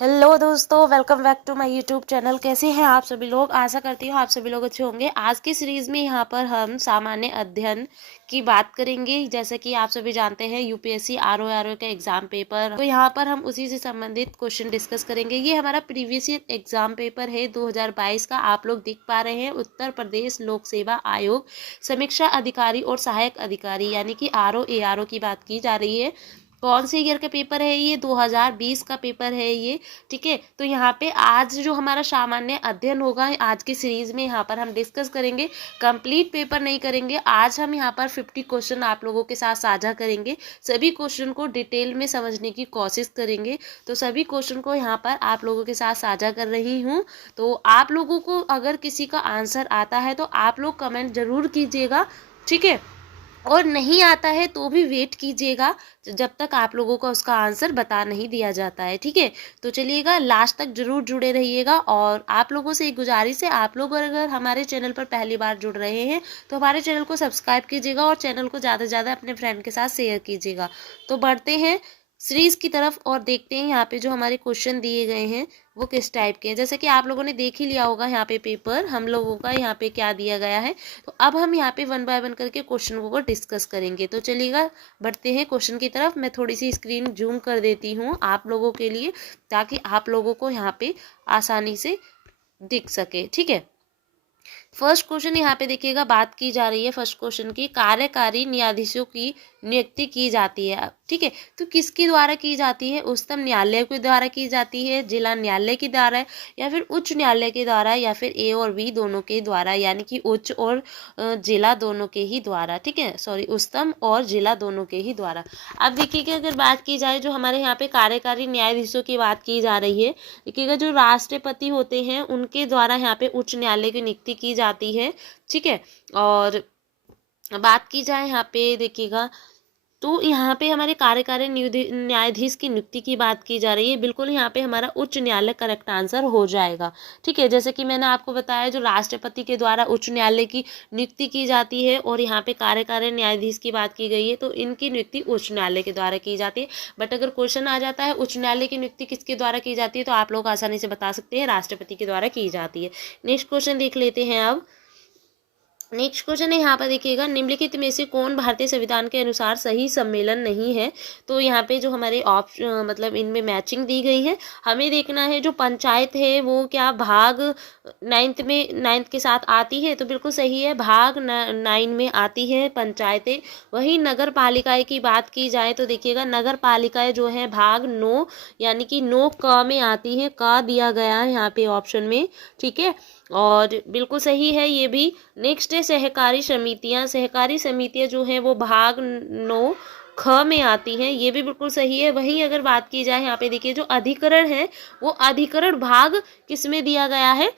Hello दोस्तों, welcome back to my YouTube channel. कैसे हैं आप सभी लोग? आशा करती हूँ आप सभी लोग अच्छे होंगे। आज की सीरीज़ में यहाँ पर हम सामान्य अध्ययन की बात करेंगे। जैसे कि आप सभी जानते हैं यूपीएससी आरओ का एग्जाम पेपर, तो यहाँ पर हम उसी से संबंधित क्वेश्चन डिस्कस करेंगे। ये हमारा प्रीवियस ईयर एग्जाम पेपर है 2022 का। आप लोग देख पा रहे हैं उत्तर प्रदेश लोक सेवा आयोग समीक्षा अधिकारी और सहायक अधिकारी यानी कि आरओ एआरओ की बात की जा रही है। कौन से ईयर का पेपर है ये? 2020 का पेपर है ये। ठीक है, तो यहाँ पे आज जो हमारा सामान्य अध्ययन होगा आज की सीरीज में यहाँ पर हम डिस्कस करेंगे। कंप्लीट पेपर नहीं करेंगे, आज हम यहाँ पर 50 क्वेश्चन आप लोगों के साथ साझा करेंगे। सभी क्वेश्चन को डिटेल में समझने की कोशिश करेंगे। तो सभी क्वेश्चन को यहाँ पर आप लोगों के साथ साझा कर रही हूँ। तो आप लोगों को अगर किसी का आंसर आता है तो आप लोग कमेंट जरूर कीजिएगा, ठीक है। और नहीं आता है तो भी वेट कीजिएगा जब तक आप लोगों को उसका आंसर बता नहीं दिया जाता है, ठीक है। तो चलिएगा, लास्ट तक जरूर जुड़े रहिएगा। और आप लोगों से एक गुजारिश है, आप लोग अगर हमारे चैनल पर पहली बार जुड़ रहे हैं तो हमारे चैनल को सब्सक्राइब कीजिएगा और चैनल को ज़्यादा से ज़्यादा अपने फ्रेंड के साथ शेयर कीजिएगा। तो बढ़ते हैं सीरीज की तरफ और देखते हैं यहाँ पे जो हमारे क्वेश्चन दिए गए हैं वो किस टाइप के हैं। जैसे कि आप लोगों ने देख ही लिया होगा यहाँ पे पेपर हम लोगों का यहाँ पे क्या दिया गया है। तो अब हम यहाँ पे वन बाय वन करके क्वेश्चन को डिस्कस करेंगे। तो चलिएगा, बढ़ते हैं क्वेश्चन की तरफ। मैं थोड़ी सी स्क्रीन जूम कर देती हूँ आप लोगों के लिए, ताकि आप लोगों को यहाँ पे आसानी से दिख सके, ठीक है। फर्स्ट क्वेश्चन यहाँ पे देखिएगा, बात की जा रही है फर्स्ट क्वेश्चन की। कार्यकारी न्यायाधीशों की नियुक्ति की जाती है, ठीक है। तो किसके द्वारा की जाती है? उच्चतम न्यायालय के द्वारा की जाती है, जिला न्यायालय के द्वारा, या फिर उच्च न्यायालय के द्वारा, या फिर ए और बी दोनों के द्वारा, यानी कि उच्च और जिला दोनों के ही द्वारा, ठीक है। सॉरी, उच्चतम और जिला दोनों के ही द्वारा। अब देखिएगा, अगर बात की जाए जो हमारे यहाँ पे कार्यकारी न्यायाधीशों की बात की जा रही है, देखिएगा जो राष्ट्रपति होते हैं उनके द्वारा यहाँ पे उच्च न्यायालय की नियुक्ति की जाती है, ठीक है। और बात की जाए यहाँ पे देखिएगा, तो यहाँ पे हमारे कार्यकारी न्यायाधीश की नियुक्ति की बात की जा रही है। बिल्कुल यहाँ पे हमारा उच्च न्यायालय करेक्ट आंसर हो जाएगा, ठीक है। जैसे कि मैंने आपको बताया जो राष्ट्रपति के द्वारा उच्च न्यायालय की नियुक्ति की जाती है और यहाँ पे कार्यकारी न्यायाधीश की बात की गई है, तो इनकी नियुक्ति उच्च न्यायालय के द्वारा की जाती है। बट अगर क्वेश्चन आ जाता है उच्च न्यायालय की नियुक्ति किसके द्वारा की जाती है, तो आप लोग आसानी से बता सकते हैं राष्ट्रपति के द्वारा की जाती है। नेक्स्ट क्वेश्चन देख लेते हैं। अब नेक्स्ट क्वेश्चन है यहाँ पर देखिएगा, निम्नलिखित में से कौन भारतीय संविधान के अनुसार सही सम्मेलन नहीं है? तो यहाँ पे जो हमारे ऑप्शन मतलब इनमें मैचिंग दी गई है, हमें देखना है जो पंचायत है वो क्या भाग नाइन्थ के साथ आती है? तो बिल्कुल सही है, भाग 9 में आती है पंचायतें। वही नगर पालिकाएं की बात की जाए तो देखिएगा नगर पालिकाएं जो है भाग 9 यानी कि 9 क में आती है, क दिया गया है यहाँ पे ऑप्शन में, ठीक है। और बिल्कुल सही है ये भी। नेक्स्ट है सहकारी समितियां। सहकारी समितियां जो हैं वो भाग 9 ख में आती हैं, ये भी बिल्कुल सही है। वहीं अगर बात की जाए यहाँ पे देखिए जो अधिकरण है वो अधिकरण भाग किस में दिया गया है?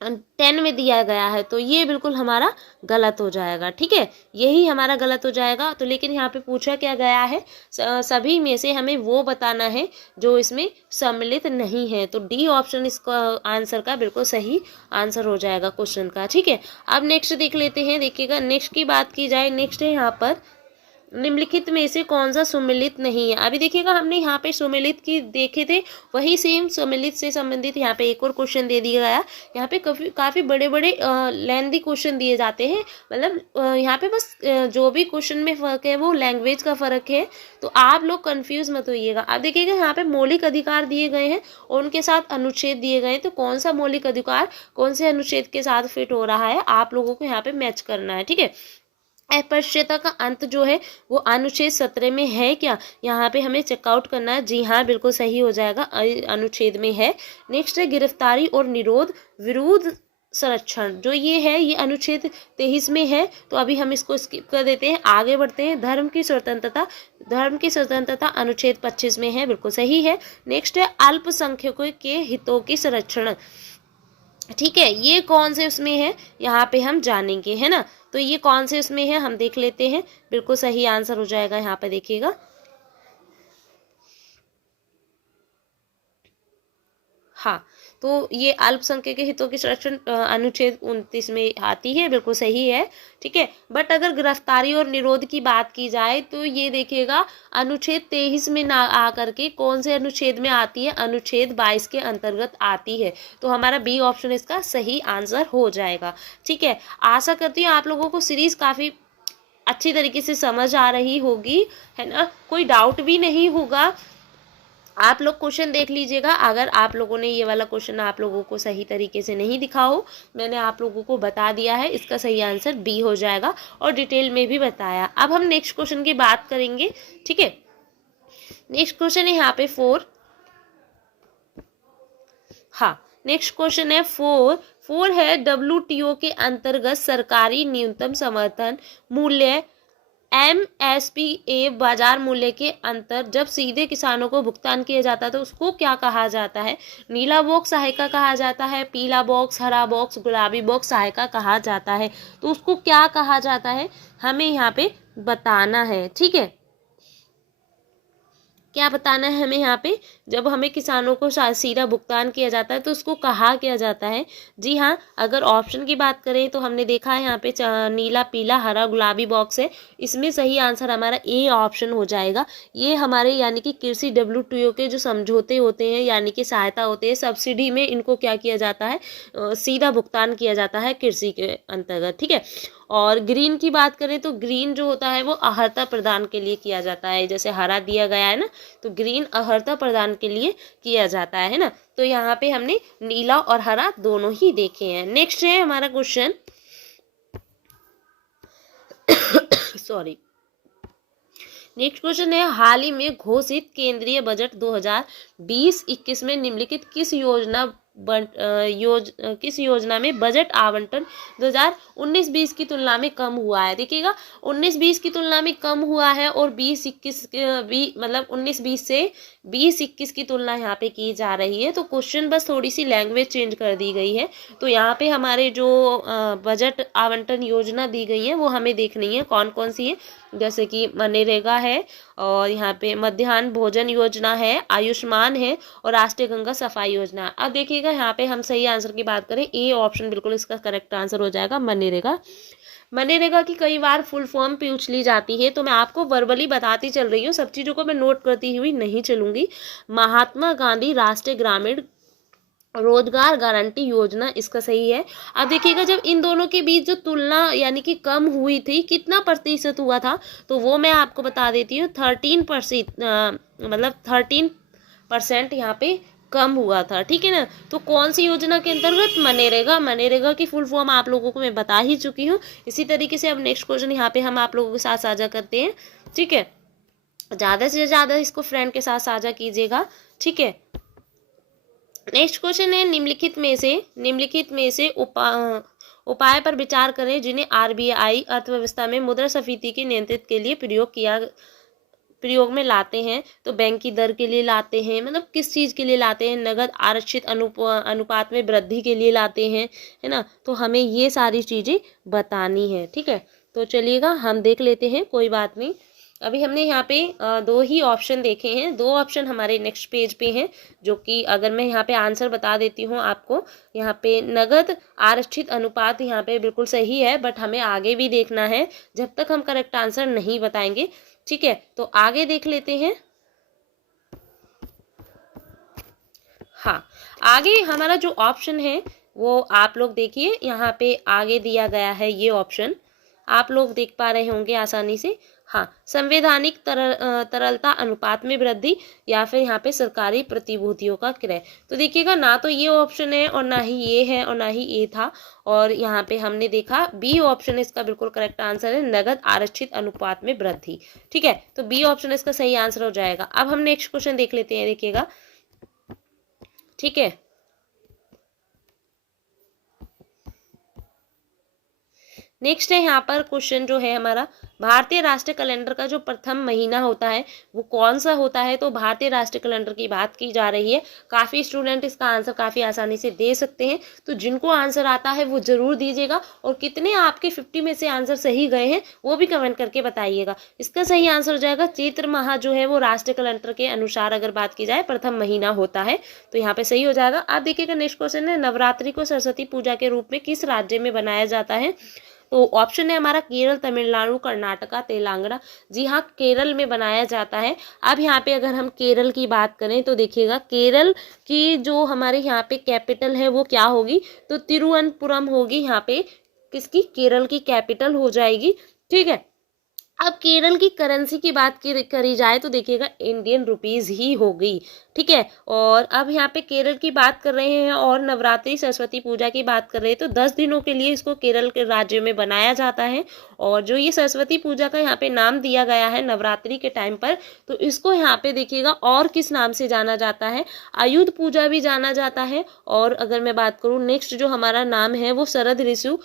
10 में दिया गया है, तो ये बिल्कुल हमारा गलत हो जाएगा, ठीक है। यही हमारा गलत हो जाएगा। तो लेकिन यहाँ पे पूछा क्या गया है, सभी में से हमें वो बताना है जो इसमें सम्मिलित नहीं है। तो डी ऑप्शन इसका आंसर का बिल्कुल सही आंसर हो जाएगा क्वेश्चन का, ठीक है। अब नेक्स्ट देख लेते हैं। देखिएगा नेक्स्ट की बात की जाए, नेक्स्ट है यहाँ पर, निम्नलिखित में से कौन सा सुमेलित नहीं है? अभी देखिएगा हमने यहाँ पे सुमेलित की देखे थे, वही सेम सुमेलित से संबंधित यहाँ पे एक और क्वेश्चन दे दिया गया। यहाँ पे काफी बड़े बड़े लेंथी क्वेश्चन दिए जाते हैं। मतलब यहाँ पे बस जो भी क्वेश्चन में फर्क है वो लैंग्वेज का फर्क है, तो आप लोग कंफ्यूज मत होइएगा। अब देखिएगा यहाँ पे मौलिक अधिकार दिए गए हैं और उनके साथ अनुच्छेद दिए गए हैं, तो कौन सा मौलिक अधिकार कौन से अनुच्छेद के साथ फिट हो रहा है आप लोगों को यहाँ पे मैच करना है, ठीक है। अस्पृश्यता का अंत जो है वो अनुच्छेद 17 में है क्या? यहाँ पे हमें चेकआउट करना है। जी हाँ, बिल्कुल सही हो जाएगा, अनुच्छेद में है। नेक्स्ट है गिरफ्तारी और निरोध विरोध संरक्षण, जो ये है ये अनुच्छेद 23 में है, तो अभी हम इसको स्किप कर देते हैं, आगे बढ़ते हैं। धर्म की स्वतंत्रता अनुच्छेद 25 में है, बिल्कुल सही है। नेक्स्ट है अल्पसंख्यकों के हितों की संरक्षण, ठीक है। ये कौन से उसमें है यहाँ पे हम जानेंगे, है ना। तो ये कौन से उसमें है हम देख लेते हैं, बिल्कुल सही आंसर हो जाएगा यहाँ पे देखिएगा। हाँ, तो ये अल्पसंख्यक के हितों की संरक्षण अनुच्छेद 29 में आती है, बिल्कुल सही है, ठीक है। बट अगर गिरफ्तारी और निरोध की बात की जाए तो ये देखिएगा अनुच्छेद 23 में ना आ करके कौन से अनुच्छेद में आती है, अनुच्छेद 22 के अंतर्गत आती है। तो हमारा बी ऑप्शन इसका सही आंसर हो जाएगा, ठीक है। आशा करती हूँ आप लोगों को सीरीज काफ़ी अच्छी तरीके से समझ आ रही होगी, है ना, कोई डाउट भी नहीं होगा। आप लोग क्वेश्चन देख लीजिएगा, अगर आप लोगों ने ये वाला क्वेश्चन आप लोगों को सही तरीके से नहीं दिखा हो, मैंने आप लोगों को बता दिया है, इसका सही आंसर बी हो जाएगा और डिटेल में भी बताया। अब हम नेक्स्ट क्वेश्चन की बात करेंगे, ठीक है। नेक्स्ट क्वेश्चन है यहाँ पे 4। हाँ, नेक्स्ट क्वेश्चन है 4 है WTO के अंतर्गत सरकारी न्यूनतम समर्थन मूल्य MSP बाजार मूल्य के अंतर जब सीधे किसानों को भुगतान किया जाता है तो उसको क्या कहा जाता है। नीला बॉक्स सहायता कहा जाता है, पीला बॉक्स, हरा बॉक्स, गुलाबी बॉक्स सहायता कहा जाता है। तो उसको क्या कहा जाता है हमें यहाँ पे बताना है, ठीक है। क्या बताना है हमें यहाँ पे, जब हमें किसानों को सीधा भुगतान किया जाता है तो उसको कहा किया जाता है। जी हाँ, अगर ऑप्शन की बात करें तो हमने देखा है यहाँ पे नीला, पीला, हरा, गुलाबी बॉक्स है। इसमें सही आंसर हमारा ए ऑप्शन हो जाएगा। ये हमारे यानी कि कृषि WTO के जो समझौते होते हैं यानी कि सहायता होते हैं, सब्सिडी में इनको क्या किया जाता है, सीधा भुगतान किया जाता है कृषि के अंतर्गत, ठीक है। और ग्रीन की बात करें तो ग्रीन जो होता है वो अर्हता प्रदान के लिए किया जाता है, जैसे हरा दिया गया है ना, तो ग्रीन अर्हता प्रदान के लिए किया जाता है ना। तो यहाँ पे हमने नीला और हरा दोनों ही देखे हैं। नेक्स्ट है हमारा क्वेश्चन सॉरी, नेक्स्ट क्वेश्चन है हाल ही में घोषित केंद्रीय बजट 2020-21 में निम्नलिखित किस योजना में बजट आवंटन 2019-20 की तुलना में कम हुआ है। देखिएगा 19-20 की तुलना में कम हुआ है और 20-21 मतलब 19-20 से 20-21 की तुलना यहाँ पे की जा रही है। तो क्वेश्चन बस थोड़ी सी लैंग्वेज चेंज कर दी गई है। तो यहाँ पे हमारे जो बजट आवंटन योजना दी गई है वो हमें देखनी है कौन कौन सी है, जैसे कि मनरेगा है और यहाँ पे मध्याह्न भोजन योजना है, आयुष्मान है और राष्ट्रीय गंगा सफाई योजना। अब देखिएगा यहाँ पे हम सही आंसर की बात करें, ए ऑप्शन बिल्कुल इसका करेक्ट आंसर हो जाएगा, मनरेगा। मनरेगा की कई बार फुल फॉर्म पूछ ली जाती है, तो मैं आपको वर्बली बताती चल रही हूँ, सब चीज़ों को मैं नोट करती हुई नहीं चलूंगी। महात्मा गांधी राष्ट्रीय ग्रामीण रोजगार गारंटी योजना इसका सही है। अब देखिएगा जब इन दोनों के बीच जो तुलना यानी कि कम हुई थी, कितना प्रतिशत हुआ था, तो वो मैं आपको बता देती हूँ 13%, मतलब 13% यहाँ पे कम हुआ था, ठीक है ना। तो कौन सी योजना के अंतर्गत, मनरेगा। मनरेगा की फुल फॉर्म आप लोगों को मैं बता ही चुकी हूँ। इसी तरीके से अब नेक्स्ट क्वेश्चन यहाँ पे हम आप लोगों के साथ साझा करते हैं, ठीक है। ज़्यादा से ज़्यादा इसको फ्रेंड के साथ साझा कीजिएगा, ठीक है। नेक्स्ट क्वेश्चन है निम्नलिखित में से उपाय पर विचार करें जिन्हें RBI अर्थव्यवस्था में मुद्रास्फीति के नियंत्रित के लिए प्रयोग में लाते हैं। तो बैंक की दर के लिए लाते हैं, मतलब किस चीज़ के लिए लाते हैं, नगद आरक्षित अनुपात में वृद्धि के लिए लाते हैं, है ना। तो हमें ये सारी चीज़ें बतानी है, ठीक है। तो चलिएगा हम देख लेते हैं, कोई बात नहीं। अभी हमने यहाँ पे दो ही ऑप्शन देखे हैं, दो ऑप्शन हमारे नेक्स्ट पेज पे हैं, जो कि अगर मैं यहाँ पे आंसर बता देती हूँ आपको, यहाँ पे नगद आरक्षित अनुपात यहाँ पे बिल्कुल सही है, बट हमें आगे भी देखना है जब तक हम करेक्ट आंसर नहीं बताएंगे, ठीक है। तो आगे देख लेते हैं। हाँ, आगे हमारा जो ऑप्शन है वो आप लोग देखिए, यहाँ पे आगे दिया गया है ये ऑप्शन, आप लोग देख पा रहे होंगे आसानी से। हाँ, संवैधानिक तरलता अनुपात में वृद्धि या फिर यहाँ पे सरकारी प्रतिभूतियों का क्रय। तो देखिएगा ना तो ये ऑप्शन है और ना ही ये है और ना ही ये था, और यहाँ पे हमने देखा बी ऑप्शन इसका बिल्कुल करेक्ट आंसर है, नगद आरक्षित अनुपात में वृद्धि, ठीक है। तो बी ऑप्शन इसका सही आंसर हो जाएगा। अब हम नेक्स्ट क्वेश्चन देख लेते हैं, देखिएगा, ठीक है। नेक्स्ट है यहाँ पर क्वेश्चन जो है हमारा, भारतीय राष्ट्रीय कैलेंडर का जो प्रथम महीना होता है वो कौन सा होता है। तो भारतीय राष्ट्रीय कैलेंडर की बात की जा रही है। काफ़ी स्टूडेंट इसका आंसर काफ़ी आसानी से दे सकते हैं, तो जिनको आंसर आता है वो ज़रूर दीजिएगा, और कितने आपके 50 में से आंसर सही गए हैं वो भी कमेंट करके बताइएगा। इसका सही आंसर हो जाएगा चैत्र माह जो है वो राष्ट्रीय कैलेंडर के अनुसार अगर बात की जाए प्रथम महीना होता है, तो यहाँ पे सही हो जाएगा। आप देखिएगा नेक्स्ट क्वेश्चन है, नवरात्रि को सरस्वती पूजा के रूप में किस राज्य में बनाया जाता है। तो ऑप्शन है हमारा केरल, तमिलनाडु, कर्नाटका, तेलंगाना। जी हाँ, केरल में बनाया जाता है। अब यहाँ पे अगर हम केरल की बात करें तो देखिएगा केरल की जो हमारे यहाँ पे कैपिटल है वो क्या होगी, तो तिरुवनंतपुरम होगी। यहाँ पे किसकी, केरल की कैपिटल हो जाएगी। ठीक है, अब केरल की करेंसी की बात करी जाए तो देखिएगा इंडियन रुपीज ही होगी। ठीक है, और अब यहाँ पे केरल की बात कर रहे हैं और नवरात्रि सरस्वती पूजा की बात कर रहे हैं, तो 10 दिनों के लिए इसको केरल के राज्य में बनाया जाता है। और जो ये सरस्वती पूजा का यहाँ पे नाम दिया गया है नवरात्रि के टाइम पर, तो इसको यहाँ पे देखिएगा और किस नाम से जाना जाता है, आयुध पूजा भी जाना जाता है। और अगर मैं बात करूँ नेक्स्ट जो हमारा नाम है वो शरद ऋतु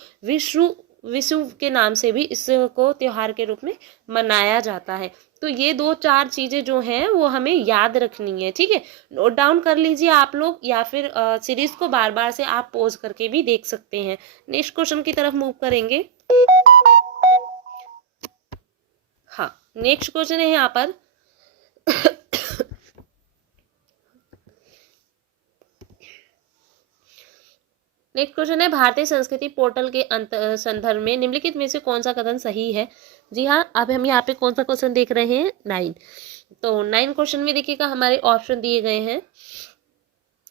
विशु के नाम से भी इसको त्योहार के रूप में मनाया जाता है। तो ये 2-4 चीजें जो हैं वो हमें याद रखनी है। ठीक है, नोट डाउन कर लीजिए आप लोग, या फिर सीरीज को बार बार से आप पॉज करके भी देख सकते हैं। नेक्स्ट क्वेश्चन की तरफ मूव करेंगे। हाँ, नेक्स्ट क्वेश्चन है यहाँ पर नेक्स्ट क्वेश्चन है, भारतीय संस्कृति पोर्टल के संदर्भ में निम्नलिखित में से कौन सा कथन सही है। जी हाँ, अब हम यहाँ पे कौन सा क्वेश्चन देख रहे हैं, 9। तो 9 क्वेश्चन में देखिएगा हमारे ऑप्शन दिए गए हैं।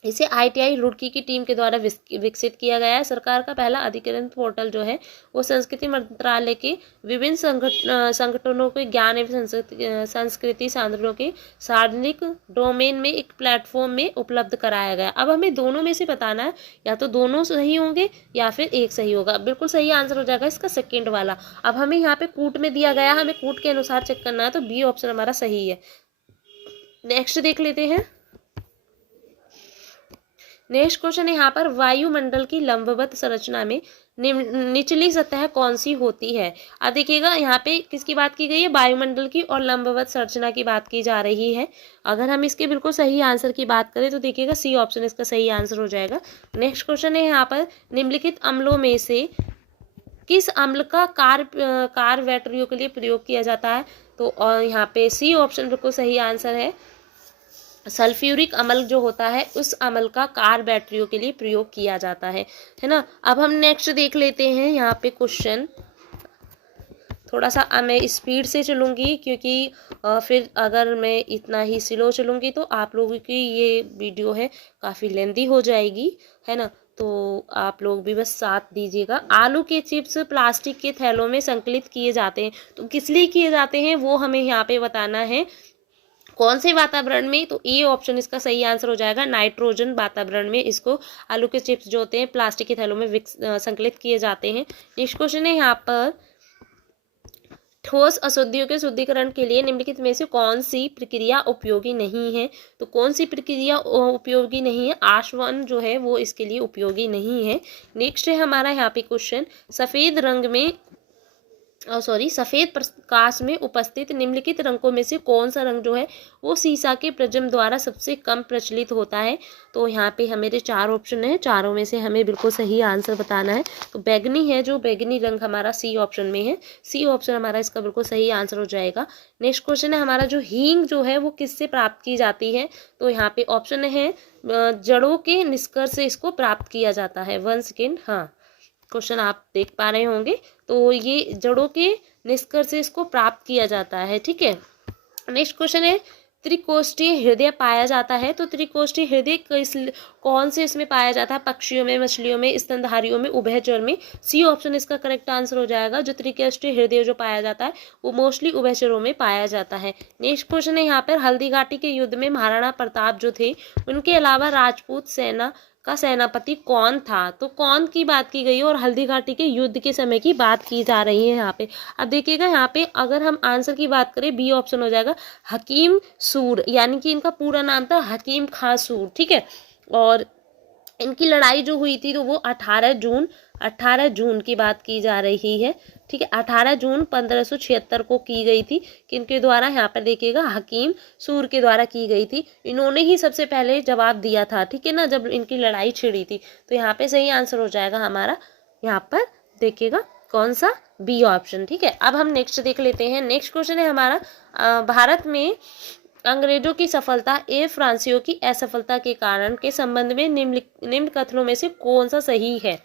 इसे ITI रुड़की की टीम के द्वारा विकसित किया गया है। सरकार का पहला अधिकृत पोर्टल जो है वो संस्कृति मंत्रालय के विभिन्न संगठनों के ज्ञान एवं संस्कृति साधनों के सार्वजनिक डोमेन में एक प्लेटफॉर्म में उपलब्ध कराया गया। अब हमें दोनों में से बताना है, या तो दोनों सही होंगे या फिर एक सही होगा। बिल्कुल सही आंसर हो जाएगा इसका सेकेंड वाला। अब हमें यहाँ पे कूट में दिया गया, हमें कूट के अनुसार चेक करना है, तो बी ऑप्शन हमारा सही है। नेक्स्ट देख लेते हैं। नेक्स्ट क्वेश्चन है यहाँ पर, वायुमंडल की लंबवत संरचना में निचली सतह कौन सी होती है। अब देखिएगा यहाँ पे किसकी बात की गई है, वायुमंडल की और लंबवत संरचना की बात की जा रही है। अगर हम इसके बिल्कुल सही आंसर की बात करें तो देखिएगा सी ऑप्शन इसका सही आंसर हो जाएगा। नेक्स्ट क्वेश्चन है यहाँ पर, निम्नलिखित अम्लों में से किस अम्ल का कार बैटरियों के लिए प्रयोग किया जाता है। तो यहाँ पे सी ऑप्शन बिल्कुल सही आंसर है। सल्फ्यूरिक अम्ल जो होता है उस अम्ल का कार बैटरियों के लिए प्रयोग किया जाता है ना। अब हम नेक्स्ट देख लेते हैं यहाँ पे क्वेश्चन। थोड़ा सा मैं स्पीड से चलूँगी क्योंकि फिर अगर मैं इतना ही स्लो चलूँगी तो आप लोगों की ये वीडियो है काफ़ी लेंदी हो जाएगी, है ना। तो आप लोग भी बस साथ दीजिएगा। आलू के चिप्स प्लास्टिक के थैलों में संकलित किए जाते हैं, तो किस लिए किए जाते हैं वो हमें यहाँ पे बताना है। कौन से वातावरण में, तो ए ऑप्शन इसका सही आंसर हो जाएगा, नाइट्रोजन वातावरण में इसको आलू के चिप्स जो होते हैं प्लास्टिक के थैलों में संकलित किए जाते हैं। नेक्स्ट क्वेश्चन है यहाँ पर, ठोस अशुद्धियों के शुद्धिकरण के लिए निम्नलिखित में से कौन सी प्रक्रिया उपयोगी नहीं है। तो कौन सी प्रक्रिया उपयोगी नहीं है, आशवन जो है वो इसके लिए उपयोगी नहीं है। नेक्स्ट है हमारा यहाँ पे क्वेश्चन, सफेद प्रकाश में उपस्थित निम्नलिखित रंगों में से कौन सा रंग जो है वो शीशा के प्रिज्म द्वारा सबसे कम प्रचलित होता है। तो यहाँ पे हमारे 4 ऑप्शन है, चारों में से हमें बिल्कुल सही आंसर बताना है। तो बैगनी है, जो बैगनी रंग हमारा सी ऑप्शन में है, सी ऑप्शन हमारा इसका बिल्कुल सही आंसर हो जाएगा। नेक्स्ट क्वेश्चन है हमारा, जो हींग जो है वो किससे प्राप्त की जाती है। तो यहाँ पे ऑप्शन है जड़ों के निष्कर्ष से इसको प्राप्त किया जाता है। 1 सेकेंड, हाँ क्वेश्चन आप देख पा रहे होंगे, तो ये जड़ों के निष्कर्ष से इसको प्राप्त किया जाता है। ठीक है, नेक्स्ट क्वेश्चन है, त्रिकोष्ठीय हृदय पाया जाता है। तो त्रिकोष्ठीय हृदय कौन से इसमें पाया जाता है, पक्षियों में, मछलियों में, स्तनधारियों में, उभयचर में। सी ऑप्शन इसका करेक्ट आंसर हो जाएगा। जो त्रिकोष्ठीय हृदय जो पाया जाता है वो मोस्टली उभयचरों में पाया जाता है। नेक्स्ट क्वेश्चन है यहाँ पर, हल्दी घाटी के युद्ध में महाराणा प्रताप जो थे उनके अलावा राजपूत सेना का सेनापति कौन था। तो कौन की बात की गई है और हल्दी घाटी के युद्ध के समय की बात की जा रही है यहाँ पे। अब देखिएगा यहाँ पे अगर हम आंसर की बात करें, बी ऑप्शन हो जाएगा, हकीम सूर, यानी कि इनका पूरा नाम था हकीम खां सूर। ठीक है, और इनकी लड़ाई जो हुई थी तो वो 18 जून 18 जून की बात की जा रही है, ठीक है। 18 जून 1576 को की गई थी। किनके द्वारा, यहाँ पर देखिएगा हकीम सूर के द्वारा की गई थी। इन्होंने ही सबसे पहले जवाब दिया था, ठीक है ना, जब इनकी लड़ाई छिड़ी थी। तो यहाँ पे सही आंसर हो जाएगा हमारा, यहाँ पर देखिएगा कौन सा, बी ऑप्शन, ठीक है। अब हम नेक्स्ट देख लेते हैं। नेक्स्ट क्वेश्चन है हमारा, भारत में अंग्रेजों की सफलता एवं फ्रांसीसियों की असफलता के कारण के संबंध में निम्न कथनों में से कौन सा सही है,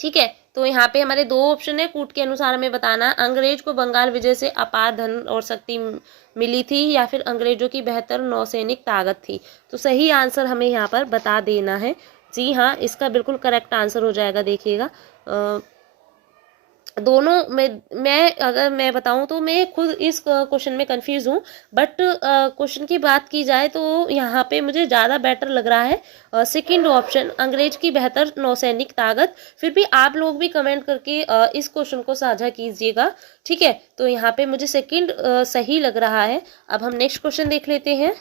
ठीक है। तो यहाँ पे हमारे दो ऑप्शन है, कूट के अनुसार हमें बताना है, अंग्रेज को बंगाल विजय से अपार धन और शक्ति मिली थी या फिर अंग्रेजों की बेहतर नौसैनिक ताकत थी। तो सही आंसर हमें यहाँ पर बता देना है। जी हाँ, इसका बिल्कुल करेक्ट आंसर हो जाएगा। देखिएगा दोनों में, मैं अगर मैं बताऊं तो मैं खुद इस क्वेश्चन में कंफ्यूज हूँ, बट क्वेश्चन की बात की जाए तो यहाँ पे मुझे ज़्यादा बेटर लग रहा है सेकंड ऑप्शन, अंग्रेज की बेहतर नौसैनिक ताकत। फिर भी आप लोग भी कमेंट करके इस क्वेश्चन को साझा कीजिएगा, ठीक है। तो यहाँ पे मुझे सेकंड सही लग रहा है। अब हम नेक्स्ट क्वेश्चन देख लेते हैं।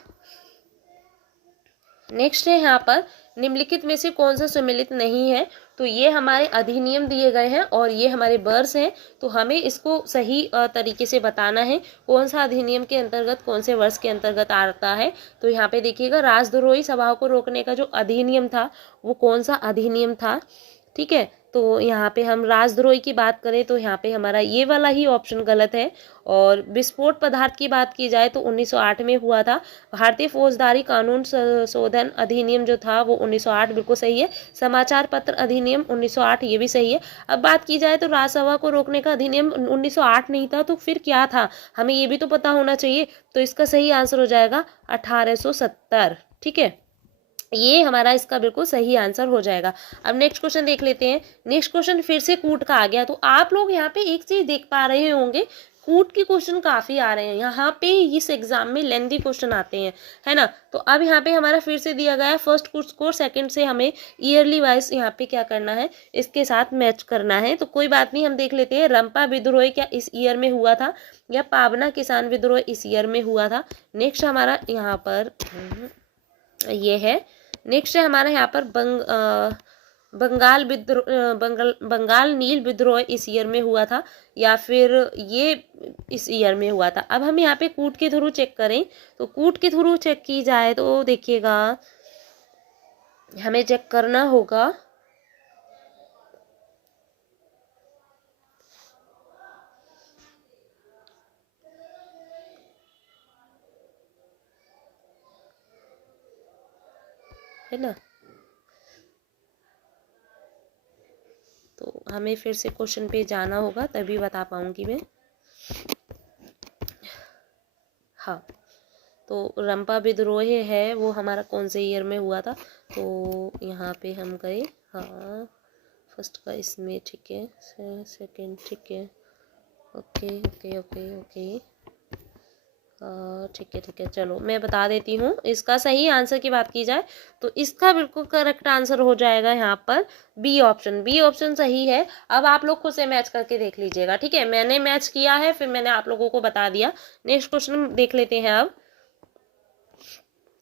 नेक्स्ट है यहाँ पर, निम्नलिखित में से कौन सा सम्मिलित नहीं है। तो ये हमारे अधिनियम दिए गए हैं और ये हमारे वर्ष हैं, तो हमें इसको सही तरीके से बताना है कौन सा अधिनियम के अंतर्गत, कौन से वर्ष के अंतर्गत आता है। तो यहाँ पे देखिएगा, राजद्रोही सभाओं को रोकने का जो अधिनियम था वो कौन सा अधिनियम था, ठीक है। तो यहाँ पे हम राजद्रोही की बात करें तो यहाँ पे हमारा ये वाला ही ऑप्शन गलत है। और विस्फोट पदार्थ की बात की जाए तो 1908 में हुआ था। भारतीय फौजदारी कानून संशोधन अधिनियम जो था वो 1908 बिल्कुल सही है। समाचार पत्र अधिनियम 1908 ये भी सही है। अब बात की जाए तो राजसभा को रोकने का अधिनियम 1908 नहीं था, तो फिर क्या था, हमें ये भी तो पता होना चाहिए। तो इसका सही आंसर हो जाएगा 1870, ठीक है। ये हमारा इसका बिल्कुल सही आंसर हो जाएगा। अब नेक्स्ट क्वेश्चन देख लेते हैं। नेक्स्ट क्वेश्चन फिर से कूट का आ गया। तो आप लोग यहाँ पे एक चीज देख पा रहे होंगे, कूट के क्वेश्चन काफी आ रहे हैं यहाँ पे, इस एग्जाम में लेंथी क्वेश्चन आते हैं, है ना। तो अब यहाँ पे हमारा फिर से दिया गया है फर्स्ट स्कोर, सेकंड से हमें ईयरली वाइज यहाँ पे क्या करना है, इसके साथ मैच करना है। तो कोई बात नहीं, हम देख लेते हैं। रंपा विद्रोह क्या इस ईयर में हुआ था, या पावना किसान विद्रोह इस ईयर में हुआ था। नेक्स्ट हमारा यहाँ पर ये है। नेक्स्ट है हमारा यहाँ पर बंगाल विद्रोह, बंगाल नील विद्रोह इस ईयर में हुआ था, या फिर ये इस ईयर में हुआ था। अब हम यहाँ पे कूट के थ्रू चेक करें, तो कूट के थ्रू चेक की जाए तो देखिएगा हमें चेक करना होगा, है ना। तो हमें फिर से क्वेश्चन पे जाना होगा, तभी बता पाऊंगी मैं। हाँ, तो रंपा विद्रोह है वो हमारा कौन से ईयर में हुआ था। तो यहाँ पे हम गए, हाँ फर्स्ट का इसमें, ठीक है, सेकंड, ठीक है, ओके ओके ओके ओके, ठीक है ठीक है। चलो मैं बता देती हूँ, इसका सही आंसर की बात की जाए तो इसका बिल्कुल करेक्ट आंसर हो जाएगा यहाँ पर बी ऑप्शन। बी ऑप्शन सही है। अब आप लोग खुद से मैच करके देख लीजिएगा, ठीक है। मैंने मैच किया है, फिर मैंने आप लोगों को बता दिया। नेक्स्ट क्वेश्चन देख लेते हैं। अब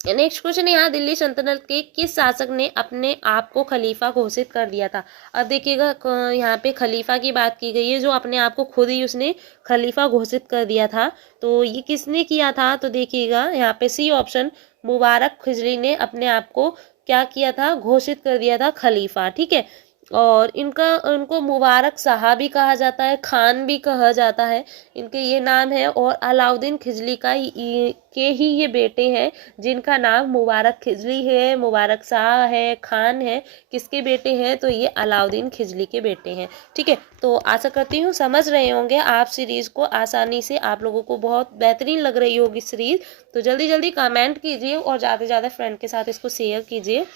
नेक्स्ट क्वेश्चन है, यहाँ दिल्ली सल्तनत के किस शासक ने अपने आप को खलीफा घोषित कर दिया था। अब देखिएगा यहाँ पे खलीफा की बात की गई है, जो अपने आप को खुद ही उसने खलीफा घोषित कर दिया था। तो ये किसने किया था, तो देखिएगा यहाँ पे सी ऑप्शन, मुबारक खिजली ने अपने आप को क्या किया था, घोषित कर दिया था खलीफा, ठीक है। और उनको मुबारक शाह भी कहा जाता है, खान भी कहा जाता है, इनके ये नाम है। और अलाउद्दीन खिजली के ही ये बेटे हैं, जिनका नाम मुबारक खिजली है, मुबारक शाह है, खान है। किसके बेटे हैं, तो ये अलाउद्दीन खिजली के बेटे हैं, ठीक है। तो आशा करती हूँ समझ रहे होंगे आप सीरीज को आसानी से, आप लोगों को बहुत बेहतरीन लग रही होगी सीरीज। तो जल्दी जल्दी कमेंट कीजिए और ज़्यादा से ज़्यादा फ्रेंड के साथ इसको शेयर कीजिए।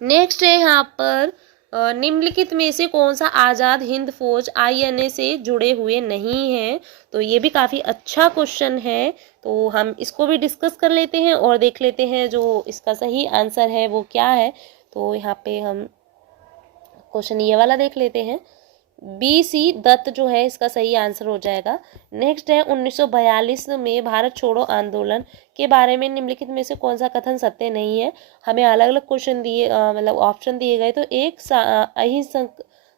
नेक्स्ट है यहाँ पर, निम्नलिखित में से कौन सा आज़ाद हिंद फौज INA से जुड़े हुए नहीं है। तो ये भी काफ़ी अच्छा क्वेश्चन है, तो हम इसको भी डिस्कस कर लेते हैं और देख लेते हैं जो इसका सही आंसर है वो क्या है। तो यहाँ पे हम क्वेश्चन ये वाला देख लेते हैं। BC दत्त जो है इसका सही आंसर हो जाएगा। नेक्स्ट है 1942 में भारत छोड़ो आंदोलन के बारे में निम्नलिखित में से कौन सा कथन सत्य नहीं है। हमें अलग अलग क्वेश्चन दिए मतलब ऑप्शन दिए गए, तो एक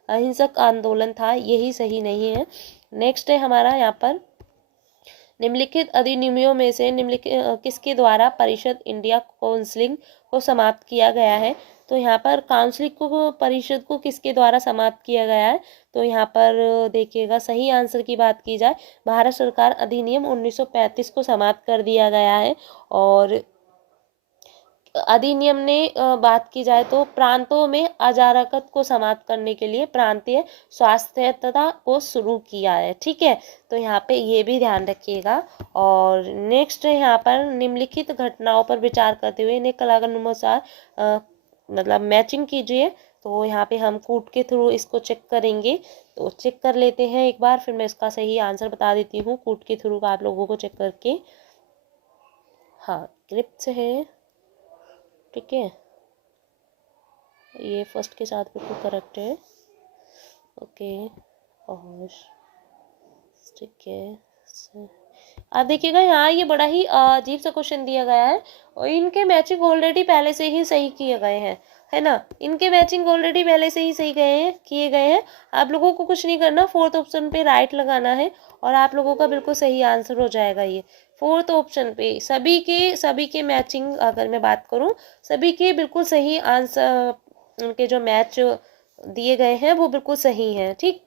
अहिंसक आंदोलन था, यही सही नहीं है। नेक्स्ट है हमारा यहाँ पर निम्नलिखित अधिनियमों में से निम्नलिखित किसके द्वारा परिषद इंडिया काउंसिलिंग को समाप्त किया गया है। तो यहाँ पर काउंसिलिंग को परिषद को किसके द्वारा समाप्त किया गया है। तो यहाँ पर देखिएगा सही आंसर की बात की जाए, भारत सरकार अधिनियम 1935 को समाप्त कर दिया गया है। और अधिनियम ने बात की जाए तो प्रांतों में अराजकता को समाप्त करने के लिए प्रांतीय स्वायत्तता को शुरू किया है। ठीक है, तो यहाँ पे ये भी ध्यान रखिएगा। और नेक्स्ट है यहाँ पर निम्नलिखित घटनाओं पर विचार करते हुए इन्हें कलानुसार मतलब मैचिंग कीजिए। तो यहाँ पे हम कूट के थ्रू इसको चेक करेंगे, तो चेक कर लेते हैं एक बार, फिर मैं इसका सही आंसर बता देती हूँ कूट के थ्रू आप लोगों को चेक करके। हाँ, क्लिप्स है, ठीक है, ये फर्स्ट के साथ बिल्कुल करेक्ट है। ओके, और ठीक है, अब देखिएगा यहाँ ये बड़ा ही अजीब सा क्वेश्चन दिया गया है और इनके मैचिंग ऑलरेडी पहले से ही सही किए गए हैं, है ना। इनके मैचिंग ऑलरेडी पहले से ही सही किए गए हैं। आप लोगों को कुछ नहीं करना, फोर्थ ऑप्शन पे राइट लगाना है और आप लोगों का बिल्कुल सही आंसर हो जाएगा। ये फोर्थ ऑप्शन पे सभी के मैचिंग अगर मैं बात करूं, सभी के बिल्कुल सही आंसर, उनके जो मैच दिए गए हैं वो बिल्कुल सही हैं। ठीक,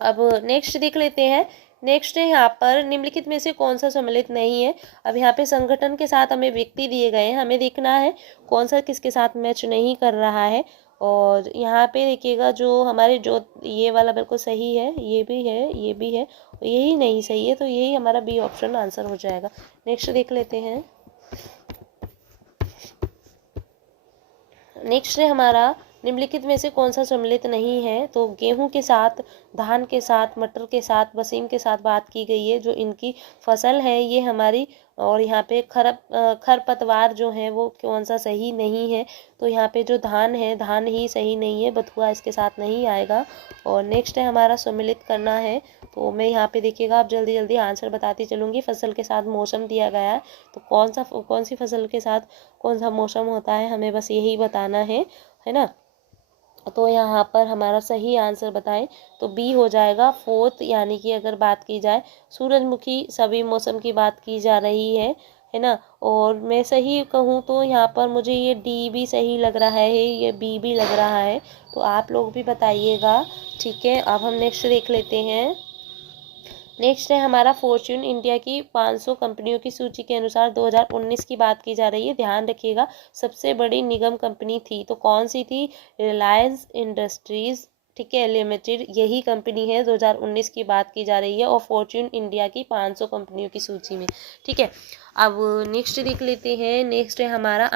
अब नेक्स्ट देख लेते हैं। नेक्स्ट है यहाँ पर निम्नलिखित में से कौन सा सम्मिलित नहीं है। अब यहाँ पे संगठन के साथ हमें व्यक्ति दिए गए हैं, हमें देखना है कौन सा किसके साथ मैच नहीं कर रहा है। और यहाँ पे देखिएगा जो हमारे जो ये वाला बिल्कुल सही है, ये भी है, ये भी है, यही नहीं सही है, तो यही हमारा बी ऑप्शन आंसर हो जाएगा। नेक्स्ट देख लेते हैं। नेक्स्ट है हमारा निम्नलिखित में से कौन सा सम्मिलित नहीं है। तो गेहूं के साथ, धान के साथ, मटर के साथ, बसीम के साथ बात की गई है, जो इनकी फसल है ये हमारी। और यहाँ पे खरपतवार जो है वो कौन सा सही नहीं है। तो यहाँ पे जो धान है, धान ही सही नहीं है, बथुआ इसके साथ नहीं आएगा। और नेक्स्ट है हमारा सम्मिलित करना है, तो मैं यहाँ पे देखिएगा आप जल्दी जल्दी आंसर बताती चलूँगी। फसल के साथ मौसम दिया गया है, तो कौन सी फसल के साथ कौन सा मौसम होता है हमें बस यही बताना है ना। तो यहाँ पर हमारा सही आंसर बताएं तो बी हो जाएगा फोर्थ। यानी कि अगर बात की जाए सूरजमुखी सभी मौसम की बात की जा रही है ना। और मैं सही कहूँ तो यहाँ पर मुझे ये डी भी सही लग रहा है, ये बी भी लग रहा है, तो आप लोग भी बताइएगा। ठीक है, अब हम नेक्स्ट देख लेते हैं। नेक्स्ट है हमारा फॉर्च्यून इंडिया की 500 कंपनियों की सूची के अनुसार 2019 की बात की जा रही है। ध्यान रखिएगा, सबसे बड़ी निगम कंपनी थी तो कौन सी थी, रिलायंस इंडस्ट्रीज, ठीक है, लिमिटेड, यही कंपनी है। 2019 की बात की जा रही है और फॉर्च्यून इंडिया की 500 कंपनियों की सूची में। ठीक है, अब नेक्स्ट देख लेते हैं। नेक्स्ट है हमारा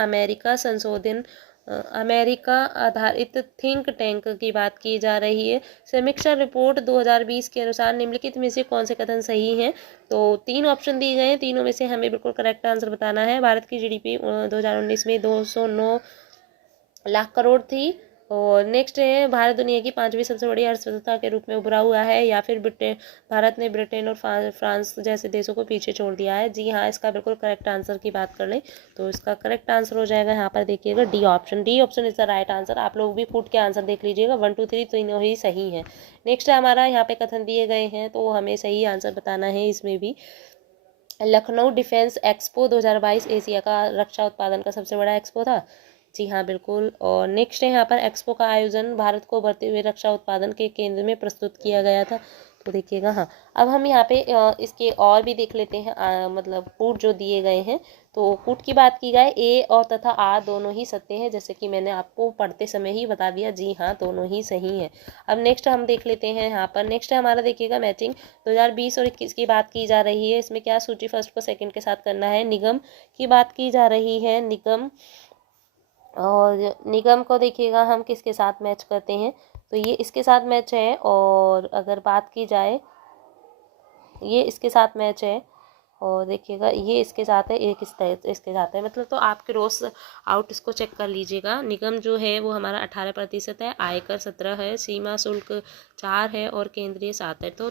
अमेरिका आधारित थिंक टैंक की बात की जा रही है। समीक्षा रिपोर्ट 2020 के अनुसार निम्नलिखित में से कौन से कथन सही हैं। तो 3 ऑप्शन दिए गए हैं, तीनों में से हमें बिल्कुल करेक्ट आंसर बताना है। भारत की जीडीपी 2019 में 209 लाख करोड़ थी। और नेक्स्ट है भारत दुनिया की 5वीं सबसे बड़ी अर्थव्यवस्था के रूप में उभरा हुआ है, या फिर भारत ने ब्रिटेन और फ्रांस जैसे देशों को पीछे छोड़ दिया है। जी हाँ, इसका बिल्कुल करेक्ट आंसर की बात कर लें तो इसका करेक्ट आंसर हो जाएगा यहाँ पर देखिएगा D option. D option is the right answer. आप लोग भी फूट के आंसर देख लीजिएगा, 1 2 3 तीनों ही सही है। नेक्स्ट है हमारा यहाँ पे कथन दिए गए हैं तो हमें सही आंसर बताना है। इसमें भी लखनऊ डिफेंस एक्सपो 2022 एशिया का रक्षा उत्पादन का सबसे बड़ा एक्सपो था। जी हाँ, बिल्कुल। और नेक्स्ट है यहाँ पर एक्सपो का आयोजन भारत को बढ़ते हुए रक्षा उत्पादन के केंद्र में प्रस्तुत किया गया था। तो देखिएगा, हाँ, अब हम यहाँ पे इसके और भी देख लेते हैं मतलब कूट जो दिए गए हैं। तो कूट की बात की जाए ए और तथा आ दोनों ही सत्य हैं, जैसे कि मैंने आपको पढ़ते समय ही बता दिया। जी हाँ, दोनों ही सही हैं। अब नेक्स्ट हम देख लेते हैं यहाँ पर। नेक्स्ट है हमारा देखिएगा मैचिंग 2020 और 21 की बात की जा रही है। इसमें क्या सूची फर्स्ट को सेकंड के साथ करना है। निगम की बात की जा रही है, निगम, और निगम को देखिएगा हम किसके साथ मैच करते हैं तो ये इसके साथ मैच है। और अगर बात की जाए ये इसके साथ मैच है, और देखिएगा ये इसके साथ है, एक इसके साथ है, मतलब तो आप क्रॉस आउट इसको चेक कर लीजिएगा। निगम जो है वो हमारा 18% है, आयकर 17 है, सीमा शुल्क 4 है और केंद्रीय 7 है। तो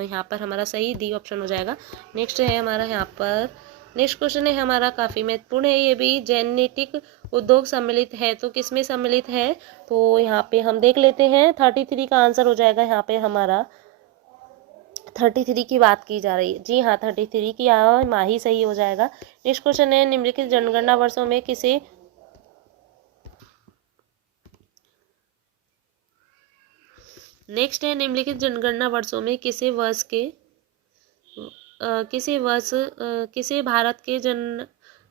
यहाँ पर हमारा सही डी ऑप्शन हो जाएगा। नेक्स्ट है हमारा यहाँ पर नेक्स्ट क्वेश्चन है हमारा, काफ़ी महत्वपूर्ण है ये भी, जेनेटिक उद्योग सम्मिलित है तो किसमें सम्मिलित है? तो यहाँ पे हम देख लेते हैं, 33 का आंसर हो जाएगा यहाँ पे हमारा। 33 की बात की जा रही है, जी हाँ 33 की माही सही हो जाएगा। नेक्स्ट क्वेश्चन है, निम्नलिखित जनगणना वर्षों में किसे नेक्स्ट है निम्नलिखित जनगणना वर्षों में किसे भारत के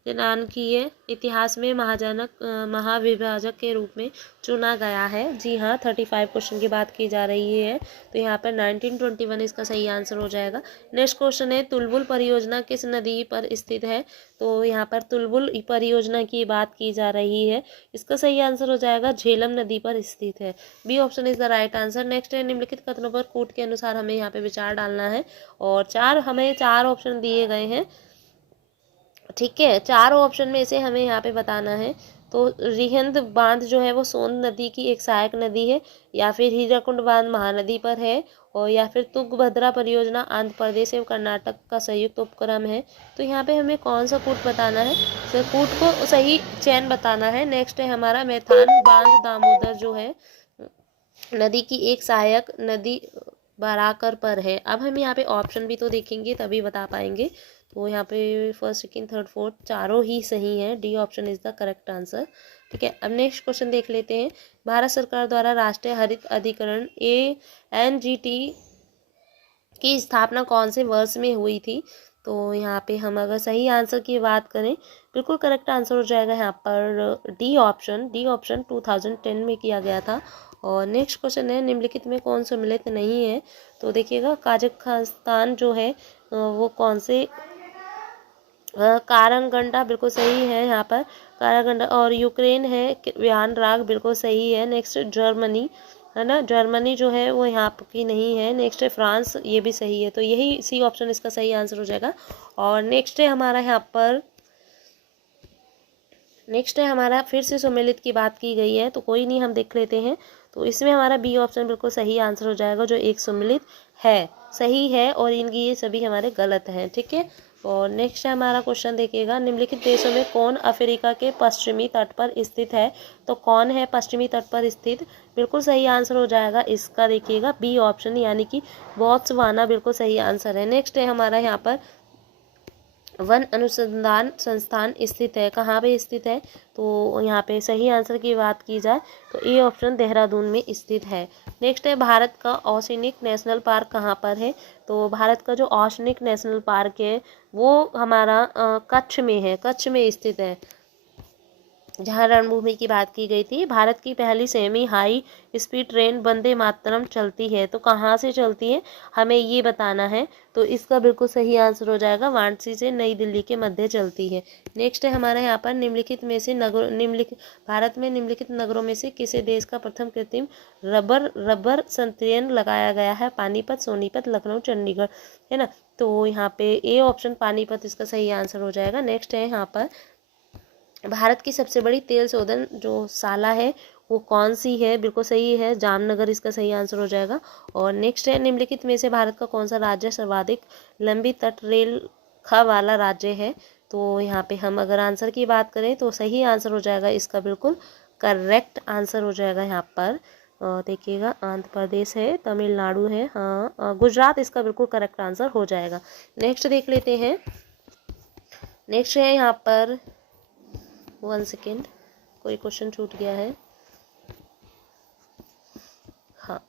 जनांकीय इतिहास में महाविभाजक के रूप में चुना गया है? जी हाँ 35 क्वेश्चन की बात की जा रही है, तो यहाँ पर 1921 इसका सही आंसर हो जाएगा। नेक्स्ट क्वेश्चन है, तुलबुल परियोजना किस नदी पर स्थित है? तो यहाँ पर तुलबुल परियोजना की बात की जा रही है, इसका सही आंसर हो जाएगा झेलम नदी पर स्थित है। B option is the right answer. Next है, निम्नलिखित कथनों पर कूट के अनुसार हमें यहाँ पे विचार डालना है, और हमें चार ऑप्शन दिए गए हैं, ठीक है। चारों ऑप्शन में से हमें यहाँ पे बताना है। तो रिहंद बांध जो है वो सोन नदी की एक सहायक नदी है, या फिर हीराकुंड बांध महानदी पर है, और या फिर तुंगभद्रा परियोजना आंध्र प्रदेश एवं कर्नाटक का संयुक्त उपक्रम है। तो यहाँ पे हमें कौन सा कूट बताना है? तो कूट को सही चयन बताना है। नेक्स्ट है हमारा, मैथान बांध दामोदर जो है नदी की एक सहायक नदी बराकर पर है। अब हम यहाँ पे ऑप्शन भी तो देखेंगे तभी बता पाएंगे। तो यहाँ पे फर्स्ट सेकंड थर्ड फोर्थ चारों ही सही हैं, D option is the correct answer, ठीक है। अब नेक्स्ट क्वेश्चन देख लेते हैं, भारत सरकार द्वारा राष्ट्रीय हरित अधिकरण ANGT की स्थापना कौन से वर्ष में हुई थी? तो यहाँ पे हम अगर सही आंसर की बात करें, बिल्कुल करेक्ट आंसर हो जाएगा यहाँ पर डी ऑप्शन 2010 में किया गया था। और नेक्स्ट क्वेश्चन है, निम्नलिखित में कौन सम्मिलित नहीं है? तो देखिएगा, कजाकिस्तान जो है वो कौन से कारागंडा बिल्कुल सही है यहाँ पर, कारागंडा, और यूक्रेन है व्यान राग बिल्कुल सही है। नेक्स्ट जर्मनी है ना, जर्मनी जो है वो यहाँ की नहीं है। नेक्स्ट है फ्रांस, ये भी सही है, तो यही सी ऑप्शन इसका सही आंसर हो जाएगा। और नेक्स्ट है हमारा यहाँ पर, नेक्स्ट है हमारा फिर से सम्मिलित की बात की गई है, तो कोई नहीं हम देख लेते हैं। तो इसमें हमारा बी ऑप्शन बिल्कुल सही आंसर हो जाएगा, जो एक सम्मिलित है सही है, और इनकी ये सभी हमारे गलत हैं, ठीक है। और नेक्स्ट है हमारा क्वेश्चन देखिएगा, निम्नलिखित देशों में कौन अफ्रीका के पश्चिमी तट पर स्थित है? तो कौन है पश्चिमी तट पर स्थित? बिल्कुल सही आंसर हो जाएगा इसका, देखिएगा बी ऑप्शन यानी कि बोत्सवाना बिल्कुल सही आंसर है। नेक्स्ट है हमारा यहाँ पर, वन अनुसंधान संस्थान स्थित है, कहाँ पे स्थित है? तो यहाँ पे सही आंसर की बात की जाए तो ए ऑप्शन देहरादून में स्थित है। नेक्स्ट है, भारत का ओशनिक नेशनल पार्क कहाँ पर है? तो भारत का जो ओशनिक नेशनल पार्क है वो हमारा कच्छ में है, कच्छ में स्थित है, जहाँ रणभूमि की बात की गई थी। भारत की पहली semi high speed train Vande Mataram चलती है, तो कहाँ से चलती है हमें ये बताना है। तो इसका बिल्कुल सही आंसर हो जाएगा, वाराणसी से नई दिल्ली के मध्य चलती है। नेक्स्ट है हमारा यहाँ पर, भारत में निम्नलिखित नगरों में से किसी देश का प्रथम कृत्रिम रबर संयंत्र लगाया गया है? पानीपत, सोनीपत, लखनऊ, चंडीगढ़, है ना। तो यहाँ पे ए ऑप्शन पानीपत इसका सही आंसर हो जाएगा। नेक्स्ट है यहाँ पर, भारत की सबसे बड़ी तेल शोधन जो शाला है वो कौन सी है? बिल्कुल सही है, जामनगर इसका सही आंसर हो जाएगा। और नेक्स्ट है, निम्नलिखित में से भारत का कौन सा राज्य सर्वाधिक लंबी तट रेखा वाला राज्य है? तो यहाँ पे हम अगर आंसर की बात करें तो सही आंसर हो जाएगा इसका, बिल्कुल करेक्ट आंसर हो जाएगा यहाँ पर। देखिएगा, आंध्र प्रदेश है, तमिलनाडु है, हाँ गुजरात इसका बिल्कुल करेक्ट आंसर हो जाएगा। नेक्स्ट देख लेते हैं, नेक्स्ट है यहाँ पर, 1 सेकेंड, कोई क्वेश्चन छूट गया है, हाँ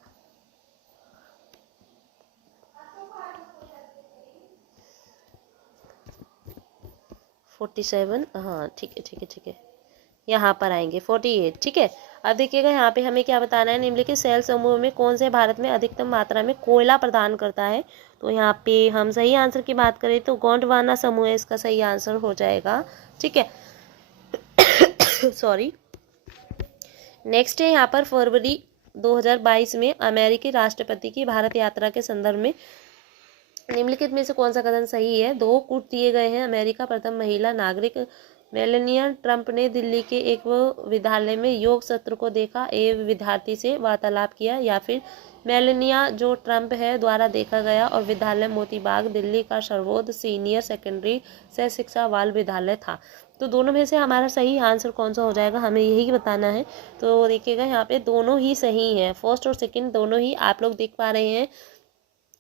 47, हाँ ठीक है ठीक है ठीक है, यहाँ पर आएंगे 48, ठीक है। अब देखिएगा यहाँ पे हमें क्या बताना है, निम्नलिखित सेल समूह में कौन से भारत में अधिकतम मात्रा में कोयला प्रदान करता है? तो यहाँ पे हम सही आंसर की बात करें तो गोंडवाना समूह इसका सही आंसर हो जाएगा, ठीक है। सॉरी। नेक्स्ट है यहाँ पर, फरवरी 2022 में अमेरिकी राष्ट्रपति की भारत यात्रा के संदर्भ में निम्नलिखित में से कौन सा कथन सही है? 2 कूट दिए गए हैं, अमेरिका प्रथम महिला नागरिक मेलानिया ट्रंप ने दिल्ली के एक विद्यालय में योग सत्र को देखा एवं विद्यार्थी से वार्तालाप किया। या फिर मेलानिया जो ट्रंप है द्वारा देखा गया और विद्यालय मोती बाग दिल्ली का सर्वोच्च सीनियर सेकेंडरी सह शिक्षा वाल विद्यालय था। तो दोनों में से हमारा सही आंसर कौन सा हो जाएगा, हमें यही बताना है। तो देखिएगा यहाँ पे दोनों ही सही हैं, फर्स्ट और सेकंड दोनों ही आप लोग देख पा रहे हैं,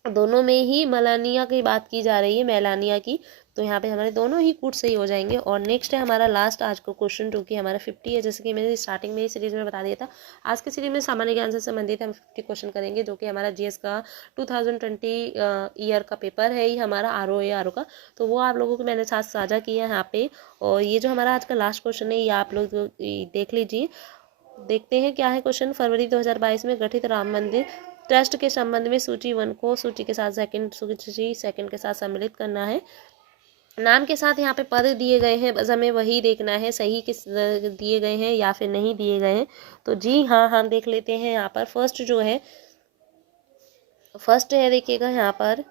दोनों में ही मेलानिया की बात की जा रही है, मेलानिया की। तो यहाँ पे हमारे दोनों ही कूट सही हो जाएंगे। और नेक्स्ट है हमारा लास्ट आज का क्वेश्चन जो कि हमारा 50 है, जैसे कि मैंने स्टार्टिंग में ही सीरीज में बता दिया था। आज की सीरीज में सामान्य ज्ञान से संबंधित हम 50 क्वेश्चन करेंगे, जो कि हमारा जीएस का 2020 ईयर का पेपर है ही हमारा आर का। तो वो आप लोगों को मैंने साथ साझा किया है यहाँ पे। और ये जो हमारा आज का लास्ट क्वेश्चन है ये आप लोग देख लीजिए। देखते हैं क्या है क्वेश्चन। फरवरी 2022 में गठित राम मंदिर ट्रस्ट के संबंध में सूची 1 को सूची के साथ सूची सेकंड के साथ सम्मिलित करना है। नाम के साथ यहाँ पे पद दिए गए हैं, बस हमें वही देखना है सही किस दिए गए हैं या फिर नहीं दिए गए हैं। तो जी हाँ, हम देख लेते हैं यहाँ पर फर्स्ट जो है, फर्स्ट है देखिएगा यहाँ पर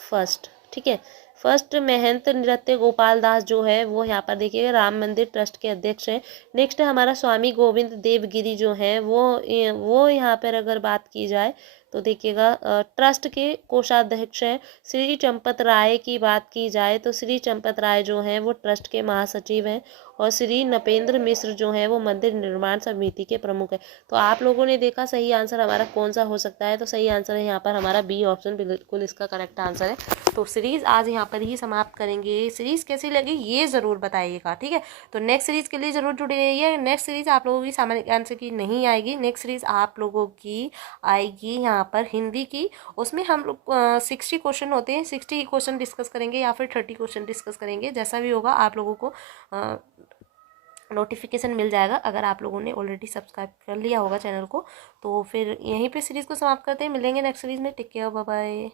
फर्स्ट, ठीक है। फर्स्ट महंत नृत्य गोपाल दास जो है वो यहाँ पर देखिएगा राम मंदिर ट्रस्ट के अध्यक्ष हैं। नेक्स्ट है हमारा स्वामी गोविंद देवगिरी जो है वो यहाँ पर अगर बात की जाए तो देखिएगा ट्रस्ट के कोषाध्यक्ष हैं। श्री चंपत राय की बात की जाए तो श्री चंपत राय जो हैं वो ट्रस्ट के महासचिव हैं। और श्री नपेंद्र मिश्र जो हैं वो मंदिर निर्माण समिति के प्रमुख हैं। तो आप लोगों ने देखा सही आंसर हमारा कौन सा हो सकता है, तो सही आंसर है यहाँ पर हमारा बी ऑप्शन, बिल्कुल इसका करेक्ट आंसर है। तो सीरीज आज यहाँ पर ही समाप्त करेंगे। सीरीज कैसी लगी ये ज़रूर बताइएगा, ठीक है। तो नेक्स्ट सीरीज के लिए ज़रूर जुड़े रहिए। नेक्स्ट सीरीज आप लोगों की सामान्य ज्ञान से की नहीं आएगी, नेक्स्ट सीरीज आप लोगों की आएगी यहाँ पर हिंदी की। उसमें हम लोग 60 क्वेश्चन होते हैं, 60 क्वेश्चन डिस्कस करेंगे या फिर 30 क्वेश्चन डिस्कस करेंगे, जैसा भी होगा आप लोगों को नोटिफिकेशन मिल जाएगा। अगर आप लोगों ने ऑलरेडी सब्सक्राइब कर लिया होगा चैनल को, तो फिर यहीं पे सीरीज़ को समाप्त करते हैं। मिलेंगे नेक्स्ट सीरीज़ में। Take care, bye bye.